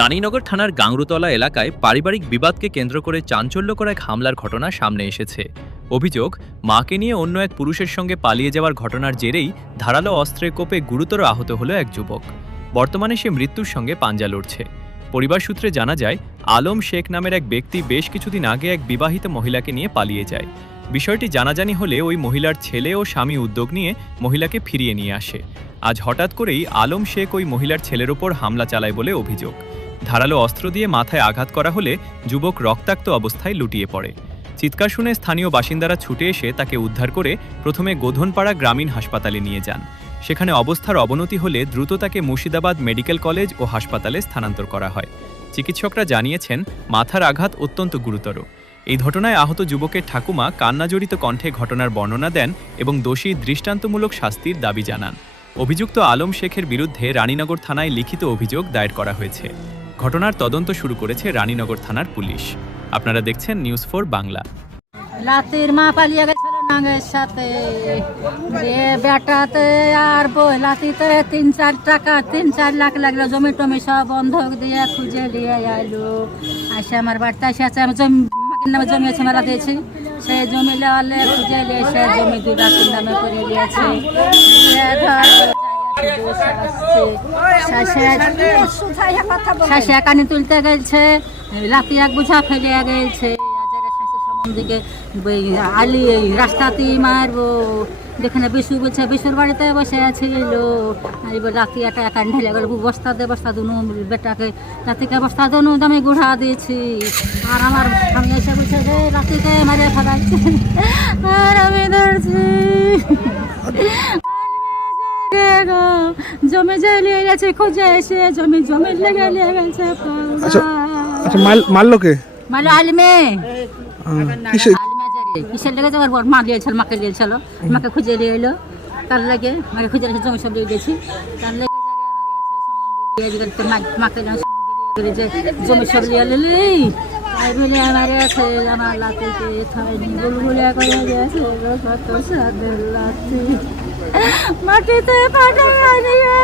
রানীনগর থানার গাংরুতলা এলাকায় পারিবারিক বিবাদকে কেন্দ্র করে চাঞ্চল্যকর এক হামলার ঘটনা সামনে এসেছে। অভিযোগ, মাকে নিয়ে অন্য এক পুরুষের সঙ্গে পালিয়ে যাওয়ার ঘটনার জেরেই ধারালো অস্ত্রের কোপে গুরুতর আহত হলো এক যুবক। বর্তমানে সে মৃত্যুর সঙ্গে পাঞ্জা লড়ছে। পরিবার সূত্রে জানা যায়, আলম শেখ নামের এক ব্যক্তি বেশ কিছুদিন আগে এক বিবাহিত মহিলাকে নিয়ে পালিয়ে যায়। বিষয়টি জানাজানি হলে ওই মহিলার ছেলে ও স্বামী উদ্যোগ নিয়ে মহিলাকে ফিরিয়ে নিয়ে আসে। আজ হঠাৎ করেই আলম শেখ ওই মহিলার ছেলের ওপর হামলা চালায় বলে অভিযোগ। ধারালো অস্ত্র দিয়ে মাথায় আঘাত করা হলে যুবক রক্তাক্ত অবস্থায় লুটিয়ে পড়ে। চিৎকার শুনে স্থানীয় বাসিন্দারা ছুটে এসে তাকে উদ্ধার করে প্রথমে গোধনপাড়া গ্রামীণ হাসপাতালে নিয়ে যান। সেখানে অবস্থার অবনতি হলে দ্রুত তাকে মুর্শিদাবাদ মেডিকেল কলেজ ও হাসপাতালে স্থানান্তর করা হয়। চিকিৎসকরা জানিয়েছেন, মাথার আঘাত অত্যন্ত গুরুতর। এই ঘটনায় আহত যুবকের ঠাকুমা কান্নাজড়িত কণ্ঠে ঘটনার বর্ণনা দেন এবং দোষী দৃষ্টান্তমূলক শাস্তির দাবি জানান। অভিযুক্ত আলম শেখের বিরুদ্ধে রানীনগর থানায় লিখিত অভিযোগ দায়ের করা হয়েছে। ঘটনার তদন্ত শুরু করেছে রানীনগর থানার পুলিশ। আপনারা দেখছেন নিউজ 4 বাংলা। লাতির মা পালিয়ে গেছিল নাঙ্গের সাথে, বেটাতে আর বই লাতিতে 3-4 লাখ লাগলো। জমি টমি সব বন্ধক দিয়ে খুঁজে নিয়ে আইলো। আসে আমার বাড়িতে এসে আমি নামে জমি আছে মেলা দিয়েছি, সেই জমি লেওয়ালে খুঁজে নিয়ে এসে জমি 2 লাখের নামে করে নিয়েছে। কানি তুলতে গেছে, লাতি এক বুঝা ফেলিয়া গেছে। দিকে আলি রাস্তাতেই মারবো, যেখানে বিশু বলছে বিশুর বাড়িতে বসে আছিল। রাতি একটা একান ঢেলে গেল, বস্তা দে বস্তা দুনু বেটাকে, রাতিকে বস্তা দুনু আমি গুড়া দিয়েছি। আর আমার স্বামী এসে বলছে যে রাতিকে মারে ফেলাচ্ছে, আর আমি ধরছি। জমি জ্বালিয়ে গেছে, খুঁজে এসে জমি লেগে নিয়ে গেছে। মারলো কে? মারলো আলমে। কিসের লেগে যাওয়ার পর মা দিয়েছিল, মাকে দিয়েছিল, মাকে খুঁজে নিয়ে এলো। তার লাগে মাকে খুঁজে রেখে জমি সব দিয়ে গেছি। তার লেগে মাকে জমি সব নিয়ে এলি আর বলে আমার আমার লাতিতে বুলবুলিয়া করে গেছে। কত সাদের লাতি মাটিতে পাঠাইয়া নিয়ে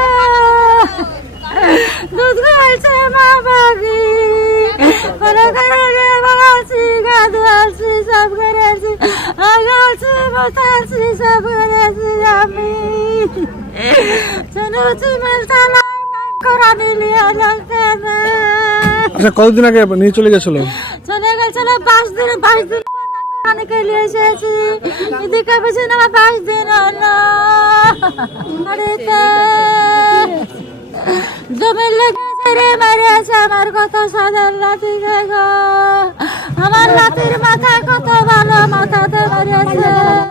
দুধ খাইছে মা বাগি, বানাচ্ছি গাছি সব করেছি, আগাছি বসাচ্ছি সব করেছি আমি। আচ্ছা, কতদিন আগে নিয়ে চলে গেছিল? চলে গেছিল 5 দিন। 5 দিন অনেকে নিয়ে এসেছি, এদিকে বেশি না 5 দিন হলো। জমি লেগেছে রে, মেরেছে আমার কত সাদের লাতি গো। আমার লাতির মাথা